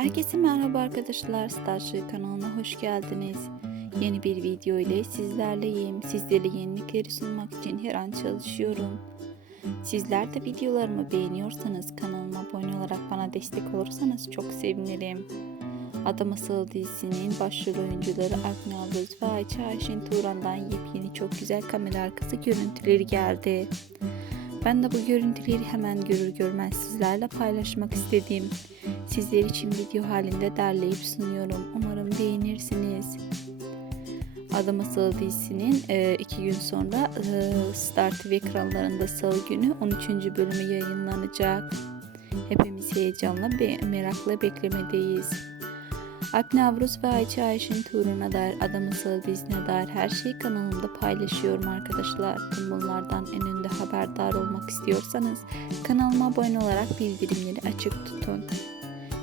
Herkese merhaba arkadaşlar. Starçı kanalına hoş geldiniz. Yeni bir video ile sizlerleyim. Sizlere yenilikleri sunmak için her an çalışıyorum. Sizler de videolarımı beğeniyorsanız kanalıma abone olarak bana destek olursanız çok sevinirim. Adam Asıl dizisinin başrol oyuncuları Alp Navruz ve Ayça Ayşin Turan'dan yepyeni çok güzel kamera arkası görüntüleri geldi. Ben de bu görüntüleri hemen görür görmez sizlerle paylaşmak istedim. Sizler için video halinde derleyip sunuyorum. Umarım beğenirsiniz. Adam Asıl dizisinin e, iki gün sonra e, Star TV ekranlarında salı günü 13. bölümü yayınlanacak. Hepimiz heyecanla ve merakla beklemedeyiz. Alp Navruz ve Ayça Ayşin Tuğrul'una dair Adam Asıl dizine dair her şeyi kanalımda paylaşıyorum arkadaşlar. Tüm bunlardan en önde haberdar olmak istiyorsanız kanalıma abone olarak bildirimleri açık tutun.